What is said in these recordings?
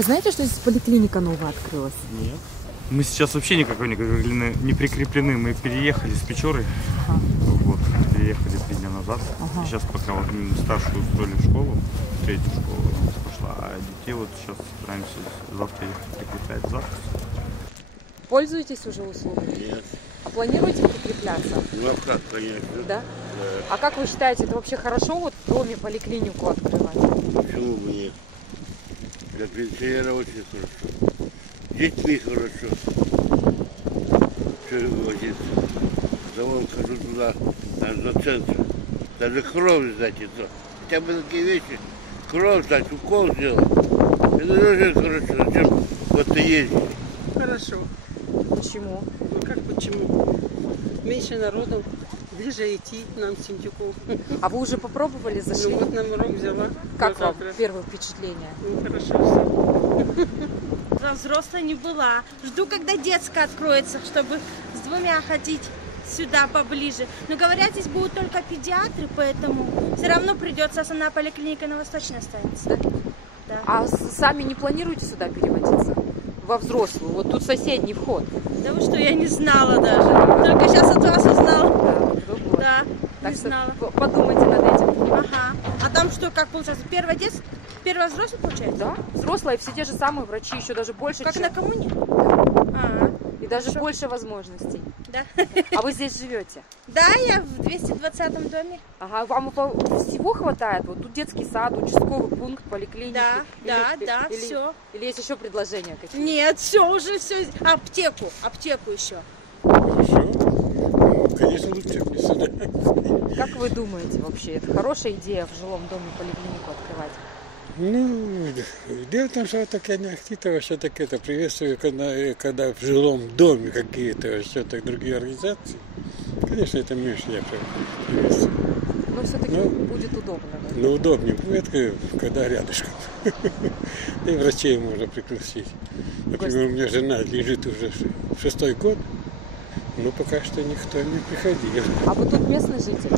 Вы знаете, что здесь поликлиника новая открылась? Нет. Мы сейчас вообще никакой не прикреплены. Мы переехали с Печоры. Ага. Вот, переехали 3 дня назад. Ага. И сейчас пока вот старшую устроили в школу, третью школу пошла, а детей вот сейчас собираемся завтра ехать прикреплять запись. Пользуетесь уже услугами? Нет. А планируете прикрепляться? Ну а как, конечно. Да? А как вы считаете, это вообще хорошо вот в доме поликлинику открывать? Почему бы нет? Для пенсионера очень хорошо. С детьми хорошо. Что возиться? За вон хожу туда, на центр. Даже кровь сдать и то. Хотя бы такие вещи. Кровь сдать, укол сделать. Это очень хорошо. Зачем вот ты ездишь? Хорошо. Почему? Ну как почему? Меньше народу, ближе идти нам, Синдюков. А вы уже попробовали, зашли? Ну вот на урок взяла. Как на вам завтра. первое впечатление? Ну хорошо все. За взрослой не была. Жду, когда детская откроется, чтобы с 2 ходить сюда поближе. Но говорят, здесь будут только педиатры, поэтому все равно придется основная поликлиника на Восточной останется. Да. А сами не планируете сюда переводиться? Во взрослую? Вот тут соседний вход. Да вы что, я не знала даже. Только сейчас от вас узнала. Да, Так не что знала. подумайте над этим. Ага. А там что, как получается? Первое детство? Первое взрослый получается? Да, взрослые, все те же самые врачи, еще даже больше, Как чем... на коммуне? А, И даже Хорошо. больше возможностей. да. А вы здесь живете? Да, я в 220-м доме. Ага, вам всего хватает? Вот тут детский сад, участковый пункт, поликлиника. Да, да, все. Или есть еще предложения какие-то? Нет, все уже все. Аптеку еще. Хорошо. Конечно, лучше мне сюда. Как вы думаете вообще, это хорошая идея в жилом доме поликлинику открывать? Ну, дело в том, что так я не активно все-таки это приветствую, когда в жилом доме какие-то все-таки другие организации. Конечно, это меньше я приветствую. Но все-таки будет удобно. Да? Но удобнее будет, когда рядышком. И врачей можно пригласить. Например, у меня жена лежит уже 6-й год, но пока что никто не приходил. А вы тут местный житель?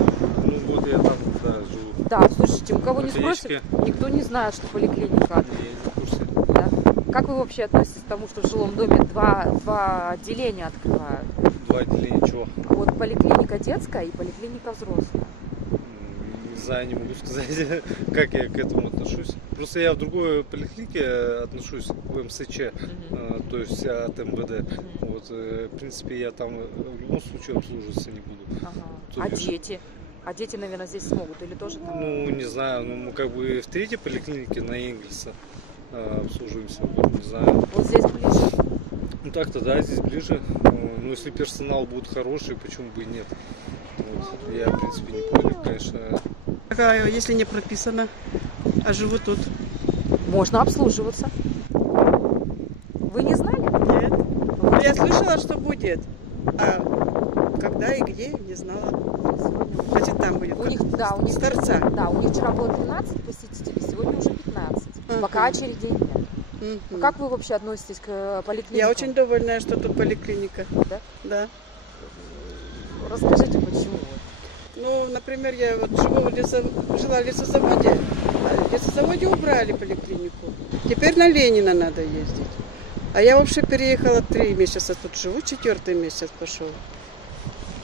Ну вот я там, да, живу. Да, слушайте, у кого не спросит, Клинически. никто не знает, что поликлиника открыта. Я не в курсе. Да? Как вы вообще относитесь к тому, что в жилом доме два отделения открывают? 2 отделения чего? Вот поликлиника детская и поликлиника взрослая. Не знаю, не могу сказать, как я к этому отношусь. Просто я в другой поликлинике отношусь, в МСЧ, то есть от МВД. Вот, в принципе, я там в любом случае обслуживаться не буду. Ага. То А бишь- дети? А дети, наверное, здесь смогут или тоже там? Ну, не знаю, ну, мы как бы в 3-й поликлинике на Энгельса обслуживаемся, вот, не знаю. Вот здесь ближе. Ну так-то да, здесь ближе. Ну, если персонал будет хороший, почему бы и нет? Вот. Я, в принципе, не против, конечно. Какая, если не прописано, а живу тут. Можно обслуживаться. Вы не знали? Нет. Ну, я слышала, что будет. А когда и где, не знала. Значит, там будет. У них, да, у них, С торца. да, у них вчера было 12 посетителей, сегодня уже 15. Пока очередей нет. Мгм. Как вы вообще относитесь к поликлинике? Я очень довольна, что тут поликлиника. Да? Да. Расскажите, почему? Ну, например, я вот жила в лесозаводе, а в лесозаводе убрали поликлинику. Теперь на Ленина надо ездить. А я вообще переехала 3 месяца тут живу, 4-й месяц пошел.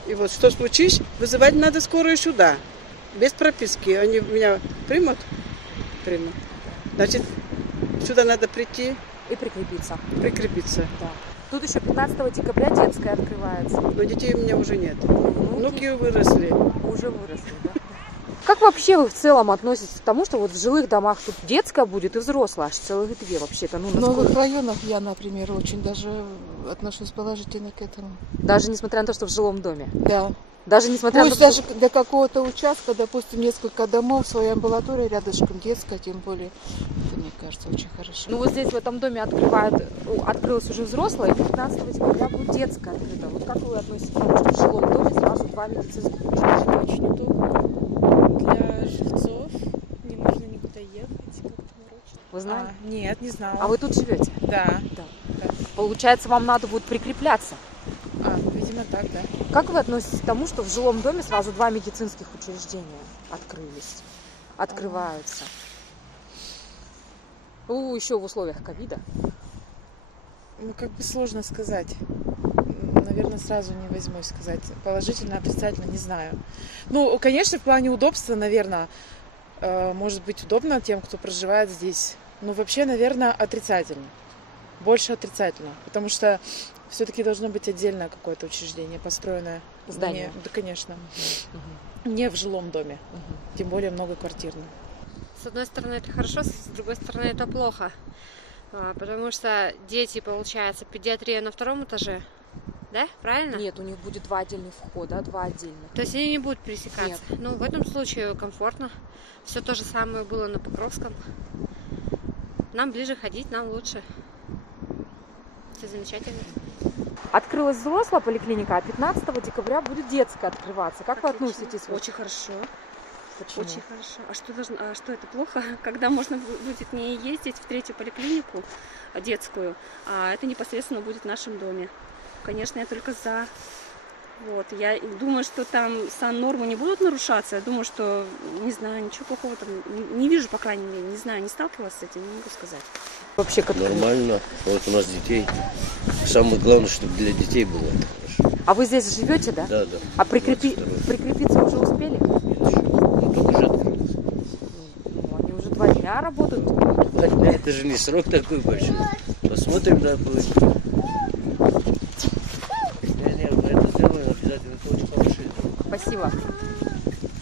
И вот что случись, вызывать надо скорую сюда, без прописки. Они меня примут? Примут. Значит, сюда надо прийти, И прикрепиться. прикрепиться. Да. Тут еще 15 декабря детская открывается. Но детей у меня уже нет. Внуки Внуки выросли. уже выросли, да? Как вообще вы в целом относитесь к тому, что вот в жилых домах тут детская будет и взрослая, аж целых 2 вообще-то? Ну, В новых районах я, например, очень даже отношусь положительно к этому. Даже несмотря на то, что в жилом доме? Да. Даже несмотря Пусть на то, даже для какого-то участка, допустим, несколько домов, своя амбулатория рядышком, детская, тем более, это, мне кажется, очень хорошо. Ну вот здесь в этом доме открылась уже взрослая, и 15 декабря будет детская открыта. Вот как вы относитесь к тому, что в жилом доме сразу 2 медицинских учреждения? Очень удобно для жильцов, не нужно никуда ехать, как-то нарочно. Вы знаете? Нет, не знала. А вы тут живете? Да. Да. Получается, вам надо будет прикрепляться. Видимо так, да. Как вы относитесь к тому, что в жилом доме сразу 2 медицинских учреждения открываются? Еще в условиях ковида. Ну, как бы сложно сказать. Наверное, сразу не возьмусь сказать. Положительно, отрицательно, не знаю. Ну, конечно, в плане удобства, наверное, может быть удобно тем, кто проживает здесь. Но вообще, наверное, отрицательно. Больше отрицательно. Потому что все-таки должно быть отдельное какое-то учреждение, построенное. Здание. Да, конечно. Не в жилом доме. Тем более многоквартирном. С одной стороны, это хорошо, с другой стороны, это плохо. Потому что дети, получается, педиатрия на 2-м этаже. Да, правильно? Нет, у них будет 2 отдельных входа, 2 отдельных. То есть они не будут пересекаться? Нет. Ну, в этом случае комфортно. Все то же самое было на Покровском. Нам ближе ходить, нам лучше. Все замечательно. Открылась взрослая поликлиника, а 15 декабря будет детская открываться. Как вы относитесь? Очень хорошо. Почему? Очень хорошо. А что это плохо? Когда можно будет не ездить в 3-ю поликлинику детскую, а это непосредственно будет в нашем доме. Конечно, я только за. Вот. Я думаю, что там саннормы не будут нарушаться. Я думаю, что, не знаю, ничего плохого там не вижу, по крайней мере. Не знаю, не сталкивалась с этим, не могу сказать. Вообще как Нормально. Вот у нас детей. Самое главное, чтобы для детей было это хорошо. А вы здесь живете, да? Да, да. А прикрепиться уже успели? Ну, только же открылось. Ну, они уже 2 дня работают. Это же не срок такой большой. Посмотрим, да, будет. Не, это сделаем обязательно. Это очень хорошее. Спасибо.